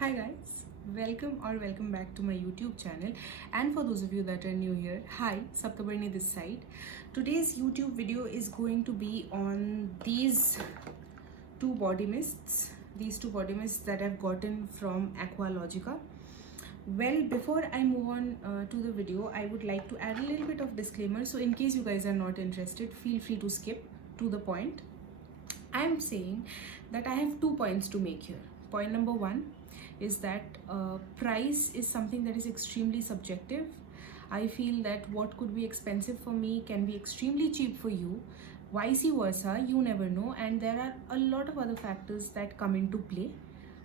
Hi guys, welcome back to my YouTube channel. And for those of you that are new here, hi, Sabkabarni this side. Today's YouTube video is going to be on these two body mists. These two body mists that I've gotten from Aqualogica. Well, before I move on to the video, I would like to add a little bit of disclaimer. So in case you guys are not interested, feel free to skip to the point. I am saying that I have 2 points to make here. Point number one is that price is something that is extremely subjective. I feel that what could be expensive for me can be extremely cheap for you. Vice versa, you never know, and there are a lot of other factors that come into play.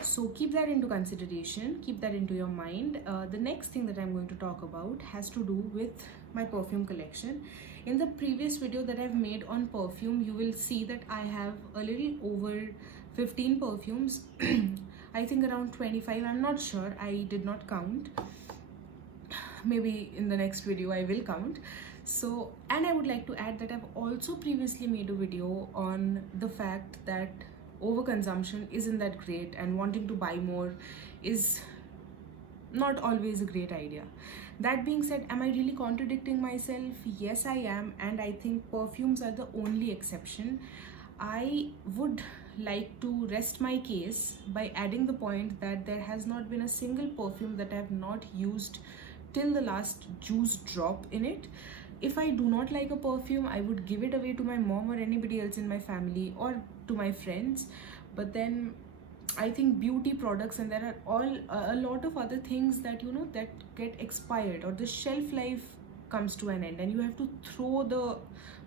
So keep that into consideration, keep that into your mind. The next thing that I'm going to talk about has to do with my perfume collection. In the previous video that I've made on perfume, you will see that I have a little over 15 perfumes. I think around 25, I'm not sure, I did not count. Maybe in the next video I will count. So, and I would like to add that I've also previously made a video on the fact that overconsumption isn't that great and wanting to buy more is not always a great idea. That being said, am I really contradicting myself? Yes, I am, and I think perfumes are the only exception. I would like to rest my case by adding the point that there has not been a single perfume that I have not used till the last juice drop in it. If I do not like a perfume, I would give it away to my mom or anybody else in my family or to my friends. But then I think beauty products, and there are a lot of other things that that get expired, or the shelf life comes to an end and you have to throw the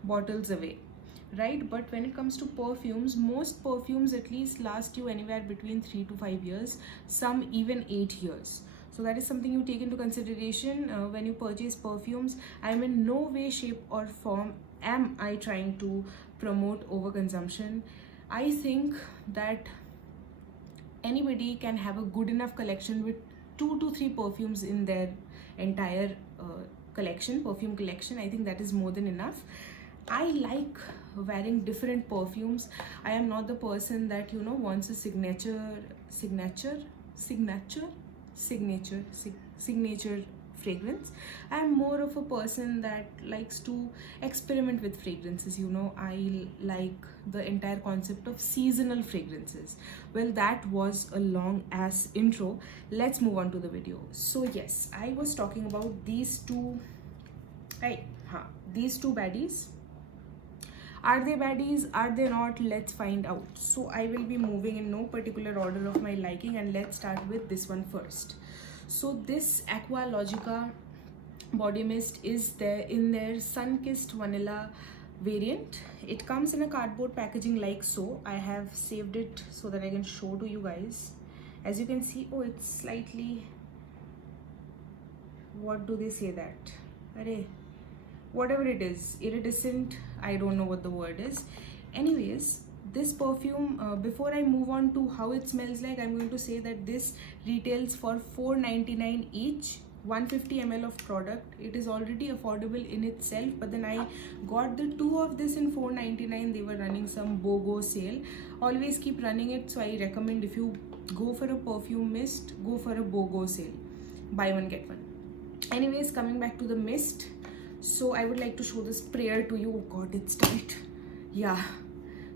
bottles away, right? But when it comes to perfumes, most perfumes at least last you anywhere between 3 to 5 years, some even 8 years. So that is something you take into consideration when you purchase perfumes. I'm in no way, shape or form am I trying to promote overconsumption. I think that anybody can have a good enough collection with 2 to 3 perfumes in their entire perfume collection. I think that is more than enough. I like wearing different perfumes. I am not the person that wants a signature fragrance. I am more of a person that likes to experiment with fragrances. I like the entire concept of seasonal fragrances. Well, that was a long ass intro. Let's move on to the video. So yes, I was talking about these two baddies. Are they baddies? Are they not? Let's find out. So I will be moving in no particular order of my liking, and let's start with this one first. So this Aqualogica body mist is there in their sun-kissed vanilla variant. It comes in a cardboard packaging like so. I have saved it so that I can show to you guys. As you can see, oh, it's slightly, what do they say that? Whatever it is, iridescent, I don't know what the word is. Anyways, this perfume, before I move on to how it smells like, I'm going to say that this retails for $4.99 each, 150 ml of product. It is already affordable in itself, but then I got the 2 of this in $4.99. They were running some BOGO sale. Always keep running it, so I recommend if you go for a perfume mist, go for a BOGO sale. Buy one, get one. Anyways, coming back to the mist. So I would like to show the sprayer to you. Oh god, it's tight. Yeah.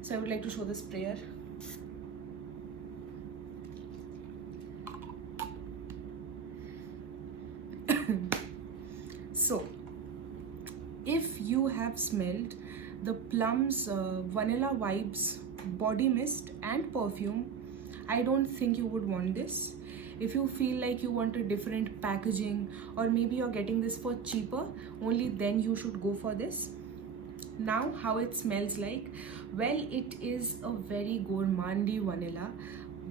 So I would like to show the sprayer. So, if you have smelled the Plum's Vanilla Vibes body mist and perfume, I don't think you would want this. If you feel like you want a different packaging, or maybe you're getting this for cheaper, only then you should go for this. Now, how it smells like? Well, it is a very gourmandy vanilla,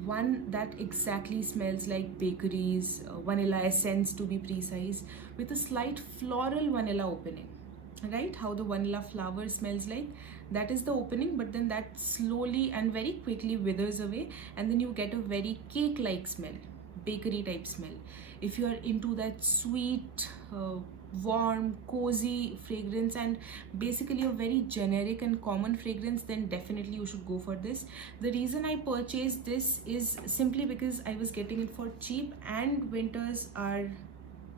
one that exactly smells like bakeries, vanilla essence to be precise, with a slight floral vanilla opening. Right? How the vanilla flower smells like, that is the opening, but then that slowly and very quickly withers away, and then you get a very cake-like smell, bakery type smell. If you are into that sweet warm, cozy fragrance and basically a very generic and common fragrance, then definitely you should go for this. The reason I purchased this is simply because I was getting it for cheap and winters are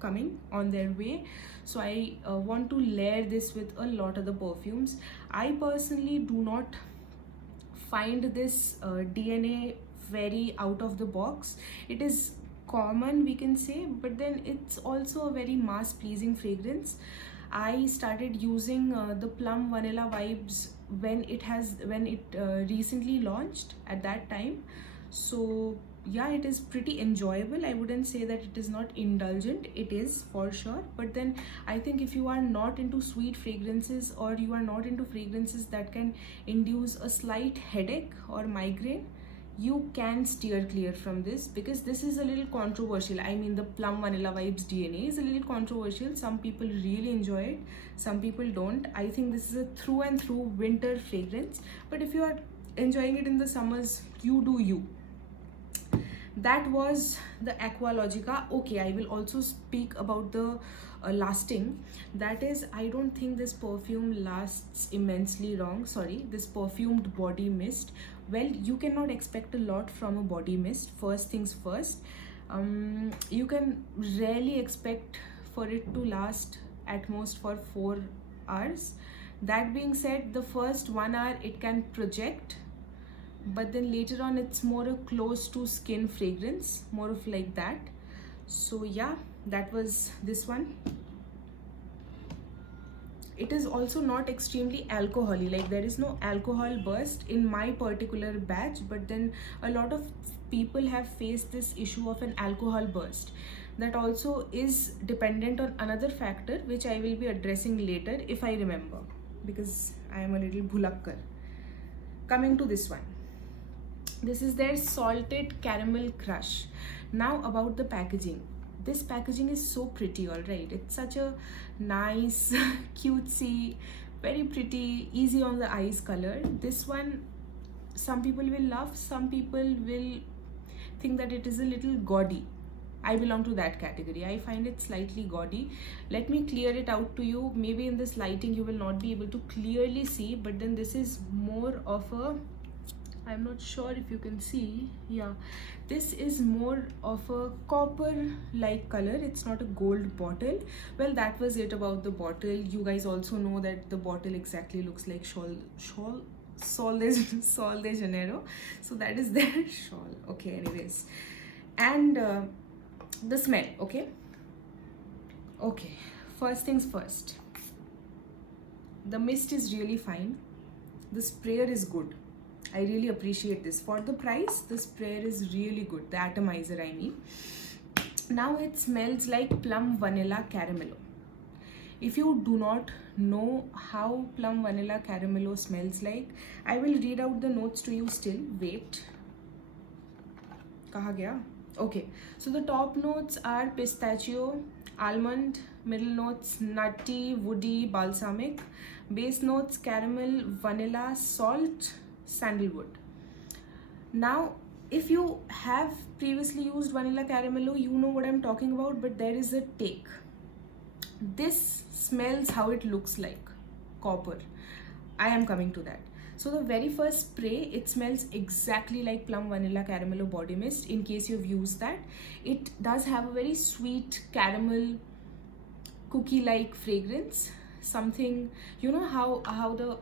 coming on their way, so I want to layer this with a lot of the perfumes. I personally do not find this DNA very out of the box. It is common, we can say, but then it's also a very mass pleasing fragrance. I started using the Plum Vanilla Vibes when it recently launched at that time. So yeah, it is pretty enjoyable. I wouldn't say that it is not indulgent, it is for sure, but then I think if you are not into sweet fragrances, or you are not into fragrances that can induce a slight headache or migraine, you can steer clear from this, because this is a little controversial. I mean, the Plum Vanilla Vibes DNA is a little controversial. Some people really enjoy it, some people don't. I think this is a through and through winter fragrance, but if you are enjoying it in the summers, you do you. That was the Aqualogica. Okay, I will also speak about the lasting. That is, I don't think this perfume lasts immensely long. Sorry, this perfumed body mist. Well, you cannot expect a lot from a body mist. First things first, you can rarely expect for it to last at most for 4 hours. That being said, the first 1 hour it can project, but then later on it's more a close to skin fragrance, more of like that. So yeah, that was this one. It is also not extremely alcoholic, like there is no alcohol burst in my particular batch, but then a lot of people have faced this issue of an alcohol burst. That also is dependent on another factor which I will be addressing later if I remember, because I am a little bhulakkar. Coming to this one, this is their salted caramel crush. Now about the packaging. This packaging is so pretty, all right. It's such a nice, cutesy, very pretty, easy on the eyes color. This one, some people will love, some people will think that it is a little gaudy. I belong to that category. I find it slightly gaudy. Let me clear it out to you. Maybe in this lighting you will not be able to clearly see, but then this is more of a, I'm not sure if you can see, yeah, this is more of a copper like color. It's not a gold bottle. Well, that was it about the bottle. You guys also know that the bottle exactly looks like Sol de Janeiro, so that is their shawl. Okay, anyways, and the smell. Okay, first things first, the mist is really fine, the sprayer is good. I really appreciate this. For the price, the sprayer is really good. The atomizer, I mean. Now it smells like Plum Vanilla Caramello. If you do not know how Plum Vanilla Caramello smells like, I will read out the notes to you still. Wait. Kaha gaya? Okay. So the top notes are pistachio, almond, middle notes nutty, woody, balsamic, base notes caramel, vanilla, salt, sandalwood. Now, if you have previously used Vanilla Caramello, you know what I'm talking about, but there is a take. This smells how it looks like, copper. I am coming to that. So the very first spray, it smells exactly like Plum Vanilla Caramello body mist. In case you've used that, it does have a very sweet caramel cookie like fragrance. Something, you know how the,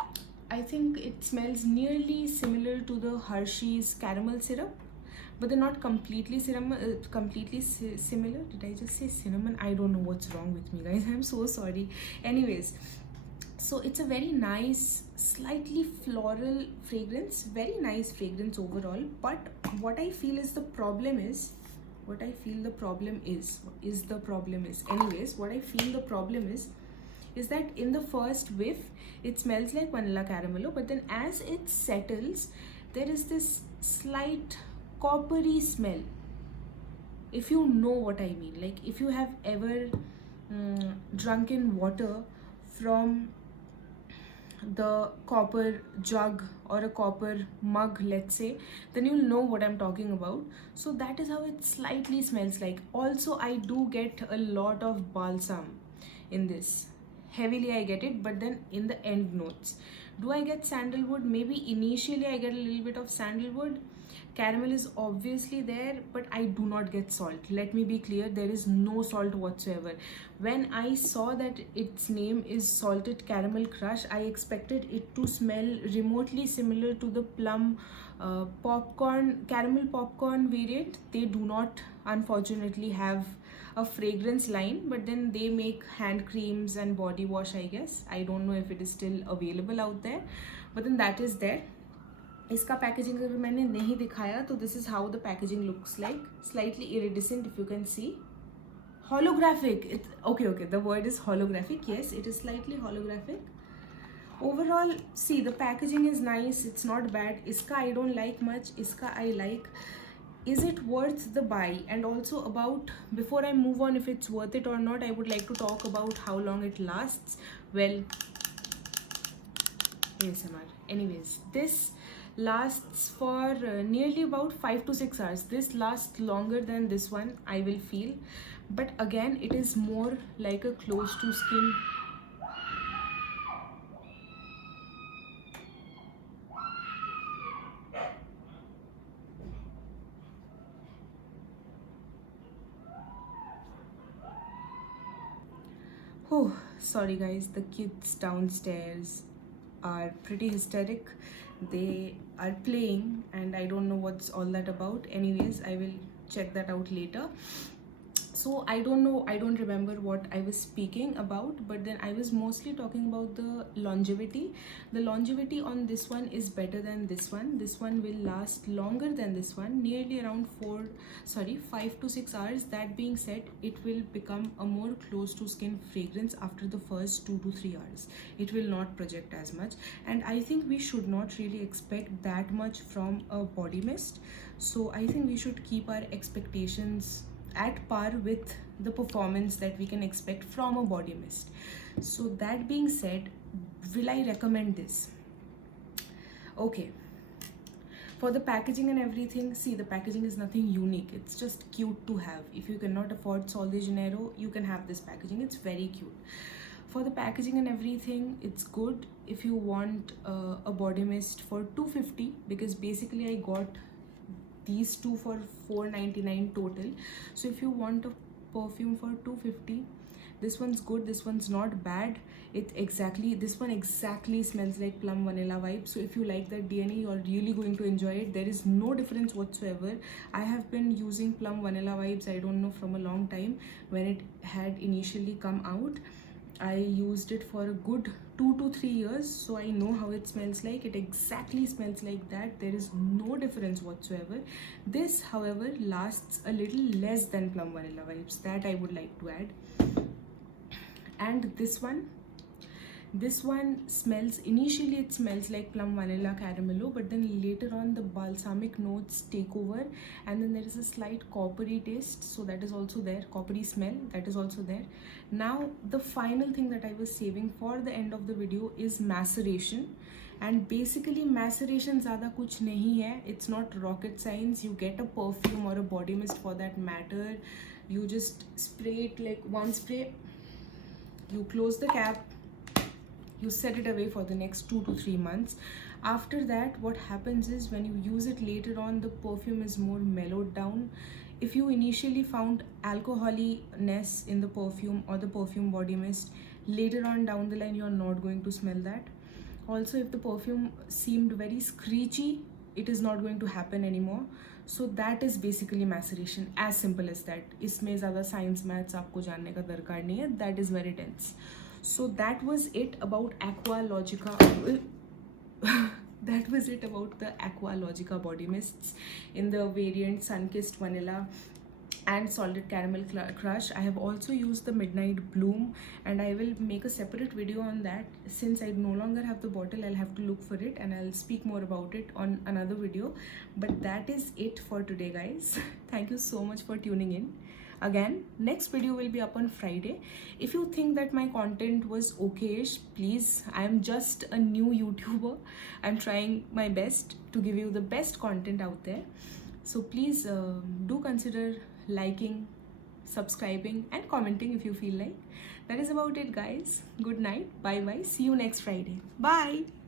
I think it smells nearly similar to the Hershey's caramel syrup, but they're not completely similar. Did I just say cinnamon? I don't know what's wrong with me, guys. I'm so sorry. Anyways, so it's a very nice, slightly floral fragrance. Very nice fragrance overall. But what I feel is the problem is, anyways, what I feel the problem is that in the first whiff, it smells like Vanilla Caramello, but then as it settles, there is this slight coppery smell. If you know what I mean, like if you have ever drunken water from the copper jug or a copper mug, let's say, then you'll know what I'm talking about. So that is how it slightly smells like. Also, I do get a lot of balsam. in this. Heavily I get it, but then in the end notes, do I get sandalwood? Maybe initially I get a little bit of sandalwood. Caramel is obviously there, but I do not get salt. Let me be clear, there is no salt whatsoever. When I saw that its name is salted caramel crush, I expected it to smell remotely similar to the Plum popcorn, caramel popcorn variant. They do not unfortunately have a fragrance line, but then they make hand creams and body wash, I guess. I don't know if it is still available out there, but then that is there. इसका packaging अगर मैंने नहीं दिखाया तो this is how the packaging looks like, slightly iridescent if you can see. Holographic, okay, the word is holographic. Yes, it is slightly holographic. Overall, see, the packaging is nice, it's not bad. Iska I don't like much, iska I like. Is it worth the buy? And also about, before I move on, if it's worth it or not, I would like to talk about how long it lasts. Well, ASMR. Anyways, this lasts for nearly about 5 to 6 hours. This lasts longer than this one, I will feel, but again it is more like a close to skin. Oh, sorry guys, the kids downstairs are pretty hysteric. They are playing and I don't know what's all that about. Anyways, I will check that out later. So I don't know, I don't remember what I was speaking about, but then I was mostly talking about the longevity. The longevity on this one is better than this one. This one will last longer than this one, nearly around 5 to 6 hours. That being said, it will become a more close to skin fragrance after the first 2 to 3 hours. It will not project as much, and I think we should not really expect that much from a body mist. So I think we should keep our expectations at par with the performance that we can expect from a body mist. So that being said, will I recommend this? Okay, for the packaging and everything, see, the packaging is nothing unique, it's just cute to have. If you cannot afford Sol de Janeiro, you can have this packaging, it's very cute. For the packaging and everything, it's good. If you want a body mist for $250, because basically I got these two for $4.99 total. So if you want a perfume for $250, this one's good, this one's not bad. This one exactly smells like plum vanilla vibe. So if you like that DNA, you're really going to enjoy it. There is no difference whatsoever. I have been using plum vanilla vibes, I don't know, from a long time. When it had initially come out, I used it for a good 2 to 3 years, so I know how it smells like. It exactly smells like that. There is no difference whatsoever. This, however, lasts a little less than plum vanilla vibes, that I would like to add. And this one smells, initially it smells like plum vanilla caramello, but then later on the balsamic notes take over, and then there is a slight coppery taste, so that is also there. Coppery smell, that is also there. Now the final thing that I was saving for the end of the video is maceration. And basically maceration ज़्यादा कुछ नहीं है, it's not rocket science. You get a perfume or a body mist for that matter, you just spray it like one spray, you close the cap, you set it away for the next 2 to 3 months. After that, what happens is when you use it later on, the perfume is more mellowed down. If you initially found alcoholiness in the perfume or the perfume body mist, later on down the line you are not going to smell that. Also, if the perfume seemed very screechy, it is not going to happen anymore. So that is basically maceration, as simple as that. इसमें ज़्यादा science maths आपको जानने का दरकार नहीं है. That is very dense. So that was it about Aqualogica. That was it about the Aqualogica body mists in the variant Sun-Kissed Vanilla and Salted Caramel Crush. I have also used the Midnight Bloom, and I will make a separate video on that. Since I no longer have the bottle, I'll have to look for it, and I'll speak more about it on another video. But that is it for today, guys. Thank you so much for tuning in. Again, next video will be up on Friday. If you think that my content was okayish, please, I am just a new YouTuber. I'm trying my best to give you the best content out there. So please do consider liking, subscribing and commenting if you feel like. That is about it, guys. Good night. Bye bye. See you next Friday. Bye.